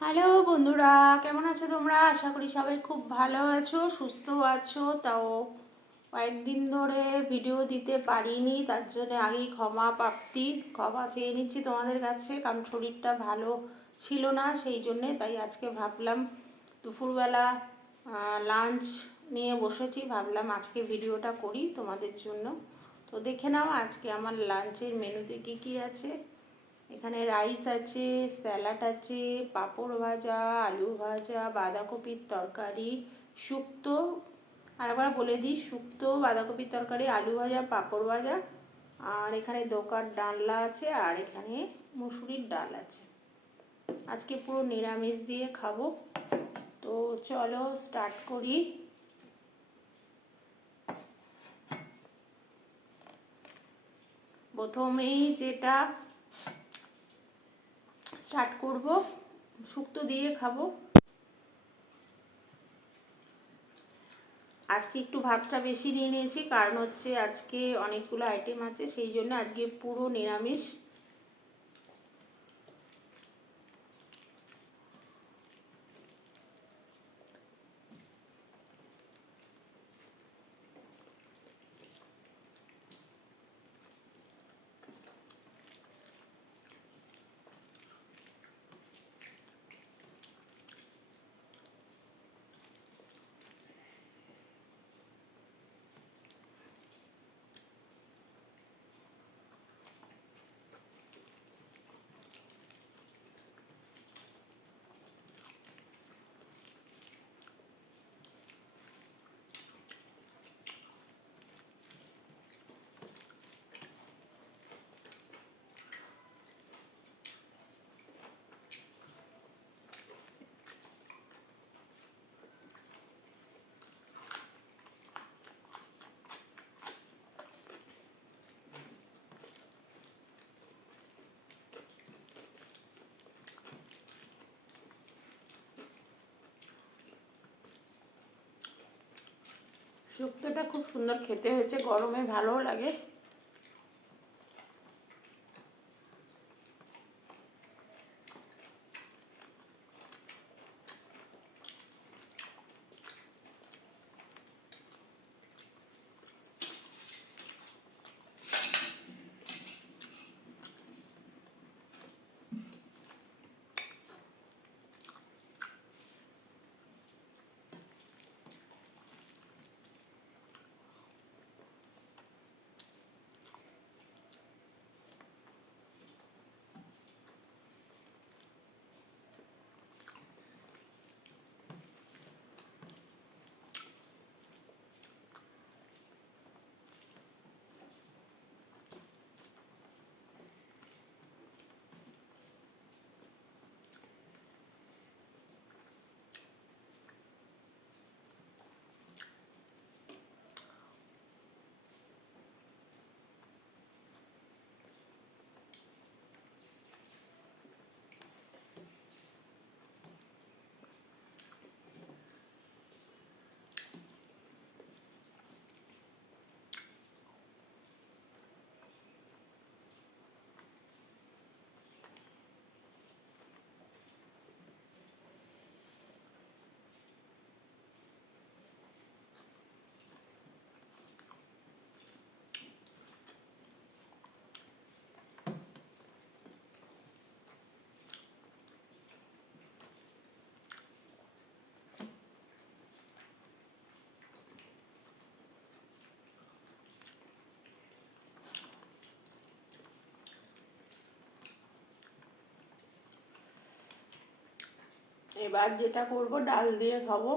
হ্যালো বন্ধুরা, কেমন আছো তোমরা? আশা করি সবাই খুব ভালো আছো, সুস্থ আছো। তাও কয়েকদিন ধরে ভিডিও দিতে পারিনি, তার জন্য আগেই ক্ষমা চেয়ে নিচ্ছি তোমাদের কাছে, কারণ শরীরটা ভালো ছিল না সেই জন্যে। তাই আজকে ভাবলাম দুপুরবেলা লাঞ্চ নিয়ে বসেছি, ভাবলাম আজকে ভিডিওটা করি তোমাদের জন্য। তো দেখে নাও আজকে আমার লাঞ্চের মেনুতে কী কী আছে। এখানে রাইস আছে, স্যালাড আছে, পাঁপড় ভাজা, আলু ভাজা, বাঁধাকপির তরকারি, শুক্তো। আরেকবার বলে দিই, শুক্তো, বাঁধাকপির তরকারি, আলু ভাজা, পাঁপড় ভাজা, আর এখানে দোকান ডালনা আছে, আর এখানে মুসুরির ডাল আছে। আজকে পুরো নিরামিষ দিয়ে খাবো। তো চলো স্টার্ট করি। প্রথমেই যেটা স্টার্ট করব, শুক্তো দিয়ে খাবো। আজকে একটু ভাতটা বেশি নিয়ে নিয়েছি, কারণ হচ্ছে আজকে অনেকগুলো আইটেম আছে, সেই জন্য আজকে পুরো নিরামিষ। শুক্তোটা খুব সুন্দর খেতে হয়েছে, গরমে ভালোও লাগে। এবার যেটা করব, ডাল দিয়ে খাবো।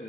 এই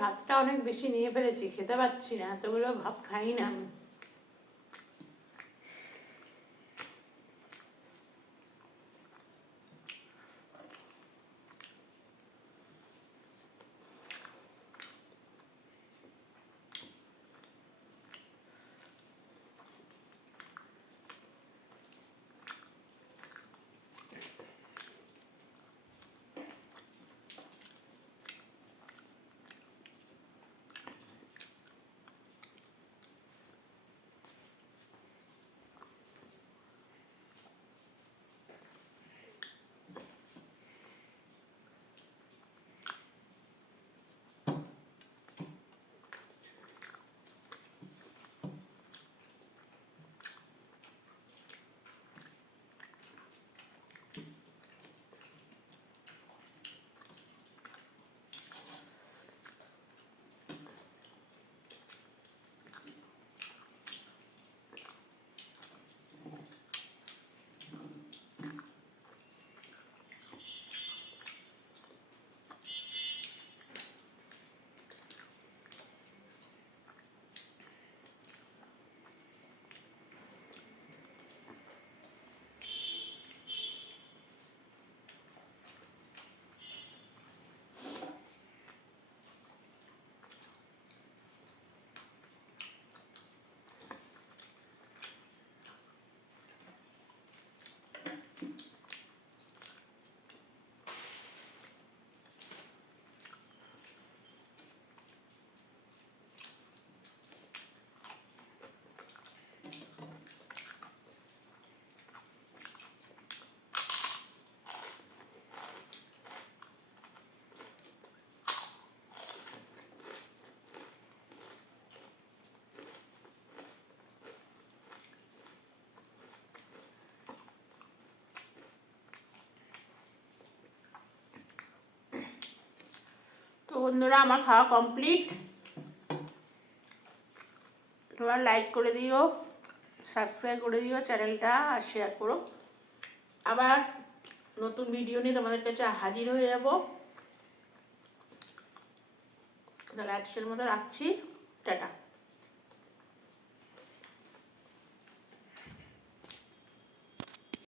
ভাতটা অনেক বেশি নিয়ে ফেলেছি, খেতে পাচ্ছি না, এতগুলো ভাত খাই না আমি। তো বন্ধুরা, আমার খাওয়া কমপ্লিট। তোমরা লাইক করে দিও, সাবস্ক্রাইব করে দিও চ্যানেলটা, আর শেয়ার করো। আবার নতুন ভিডিও নিয়ে তোমাদের কাছে হাজির হয়ে যাব। তাহলে আজকের মতো রাখছি, টাটা।